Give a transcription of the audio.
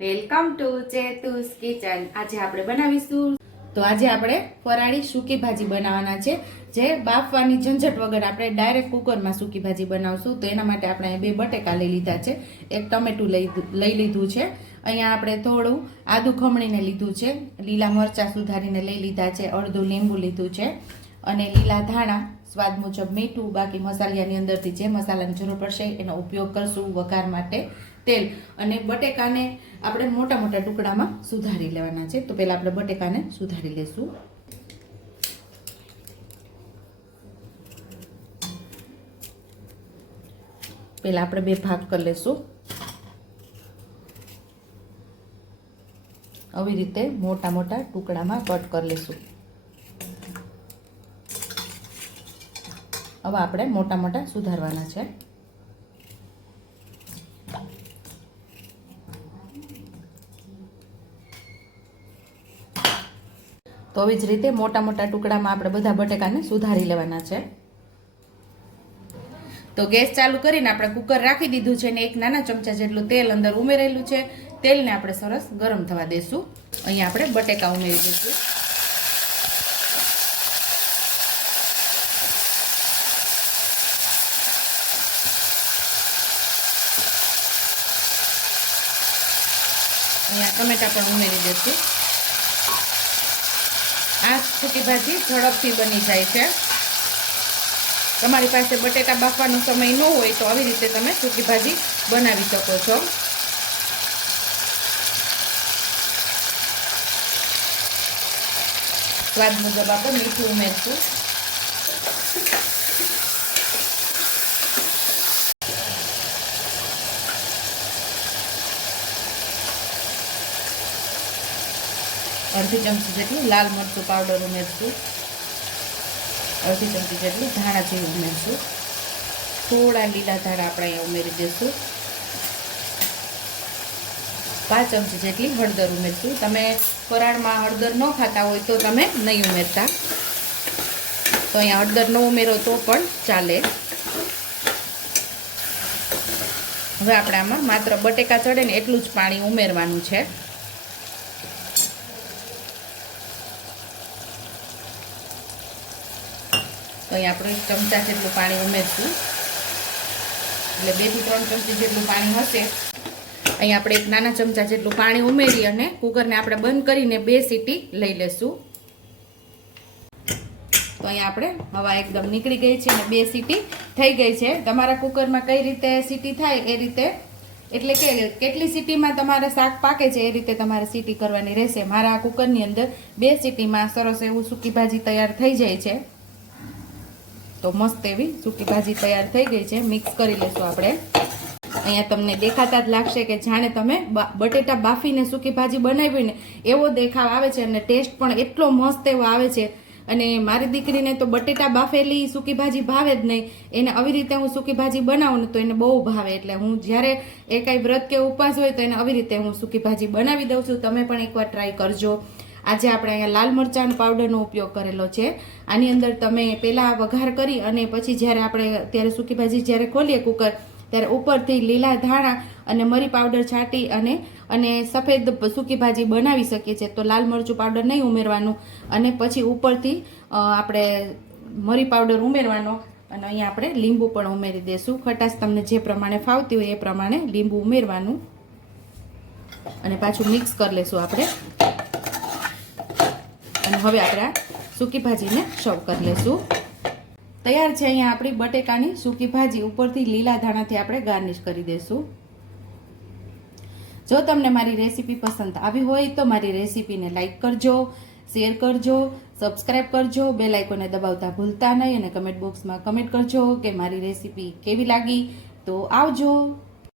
Welcome to ચેતુસ kitchen. આજે આપણે બનાવીશું તો આજે આપણે ફરાળી સૂકી ભાજી બનાવવાના છે, જે બાફવાની ઝંઝટ વગર આપણે ડાયરેક્ટ કુકરમાં સૂકી ભાજી બનાવશું. તો એના માટે આપણે બે બટેકા લઈ લીધા છે, એક ટમેટું લઈ લઈ લીધું છે. અહીંયા આપણે થોડું આદુ ખમણીને લીધું છે, લીલા મરચાં સુધારીને લઈ લીધા છે, અડધું લીંબુ લીધું છે. અને લીલા ધાણા, સ્વાદ મુજબ મીઠું, બાકી મસાલિયાની અંદરથી જે મસાલાની જરૂર પડશે એનો ઉપયોગ કરશું વઘાર માટે તેલ. અને બટેકાને આપણે મોટા મોટા ટુકડામાં સુધારી લેવાના છે. તો પહેલાં આપણે બટેકાને સુધારી લેશું. પહેલાં આપણે બે ભાગ કરી લેશું. આવી રીતે મોટા મોટા ટુકડામાં કટ કરી લેશું. હવે આપણે મોટા મોટા સુધારવાના છે. તો આવી જ રીતે મોટા મોટા ટુકડામાં આપણે બધા બટેકાને સુધારી લેવાના છે. તો ગેસ ચાલુ કરીને આપણે કુકર રાખી દીધું છે ને એક નાના ચમચા જેટલું તેલ અંદર ઉમેરેલું છે. તેલને આપણે સરસ ગરમ થવા દઈશું અહીંયા આપણે બટેકા ઉમેરી દઈશું. અહીંયા ટમેટા પણ ઉમેરી દઈશું આ સૂકી ભાજી ઝડપથી બની જાય છે. તમારી પાસે બટેટા બાફવાનો સમય ન હોય તો આવી રીતે તમે સૂકી ભાજી બનાવી શકો છો. સ્વાદ મુજબ આપણે મીઠું ઉમેરશું. અડધી ચમચી જેટલું લાલ મરચું પાવડર ઉમેરશું. અડધી ચમચી જેટલું ધાણા જેવું ઉમેરશું. થોડા લીલા ધાણા આપણે અહીંયા ઉમેરી દઈશું પાંચ ચમચી જેટલી હળદર ઉમેરશું. તમે ફરાળમાં હળદર ન ખાતા હોય તો તમે નહીં ઉમેરતા. તો અહીંયા હળદર ન ઉમેરો તો પણ ચાલે. હવે આપણે આમાં માત્ર બટેકા ચડે ને એટલું જ પાણી ઉમેરવાનું છે. તો અહીં આપણે ચમચા જેટલું પાણી ઉમેરશું. એટલે બેથી ત્રણ ચમચી જેટલું પાણી હશે. અહીં આપણે એક નાના ચમચા જેટલું પાણી ઉમેરી અને કુકરને આપણે બંધ કરીને બે સીટી લઈ લેશું. તો અહીંયા આપણે હવા એકદમ નીકળી ગઈ છે અને બે સીટી થઈ ગઈ છે. તમારા કુકરમાં કઈ રીતે સીટી થાય એ રીતે, એટલે કે કેટલી સીટીમાં તમારે શાક પાકે છે એ રીતે તમારે સીટી કરવાની રહેશે. મારા કુકરની અંદર બે સીટીમાં સરસ એવું સૂકી ભાજી તૈયાર થઈ જાય છે. તો મસ્ત એવી સૂકી ભાજી તૈયાર થઈ ગઈ છે. મિક્સ કરી લેશું આપણે. અહીંયા તમને દેખાતા જ લાગશે કે જાણે તમે બટેટા બાફીને સૂકી ભાજી બનાવી ને એવો દેખાવ આવે છે અને ટેસ્ટ પણ એટલો મસ્ત એવો આવે છે. અને મારી દીકરીને તો બટેટા બાફેલી સૂકી ભાજી ભાવે જ નહીં. એને આવી રીતે હું સૂકી ભાજી બનાવું ને તો એને બહુ ભાવે. એટલે હું જ્યારે એ કાંઈ વ્રત કે ઉપવાસ હોય તો એને આવી રીતે હું સૂકી ભાજી બનાવી દઉં છું. તમે પણ એકવાર ટ્રાય કરજો. આજે આપણે અહીંયા લાલ મરચાં પાવડરનો ઉપયોગ કરેલો છે. આની અંદર તમે પહેલાં વઘાર કરી અને પછી જ્યારે આપણે ત્યારે સૂકી ભાજી જ્યારે ખોલીએ કુકર ત્યારે ઉપરથી લીલા ધાણા અને મરી પાવડર છાંટી અને અને સફેદ સૂકી ભાજી બનાવી શકીએ છીએ. તો લાલ મરચું પાવડર નહીં ઉમેરવાનું અને પછી ઉપરથી આપણે મરી પાવડર ઉમેરવાનો અને અહીંયા આપણે લીંબુ પણ ઉમેરી દઈશું ખટાશ તમને જે પ્રમાણે ફાવતી હોય એ પ્રમાણે લીંબુ ઉમેરવાનું. અને પાછું મિક્સ કરી લેશું આપણે. અને હવે આપણે આ સૂકી ભાજીને સર્વ કરી લઈશું તૈયાર છે અહીંયા આપણી બટેકાની સૂકી ભાજી. ઉપરથી લીલા ધાણાથી આપણે ગાર્નિશ કરી દઈશું જો તમને મારી રેસીપી પસંદ આવી હોય તો મારી રેસીપીને લાઇક કરજો, શેર કરજો, સબસ્ક્રાઇબ કરજો બે લાઇકોને દબાવતા ભૂલતા નહીં અને કમેન્ટ બોક્સમાં કમેન્ટ કરજો કે મારી રેસીપી કેવી લાગી. તો આવજો.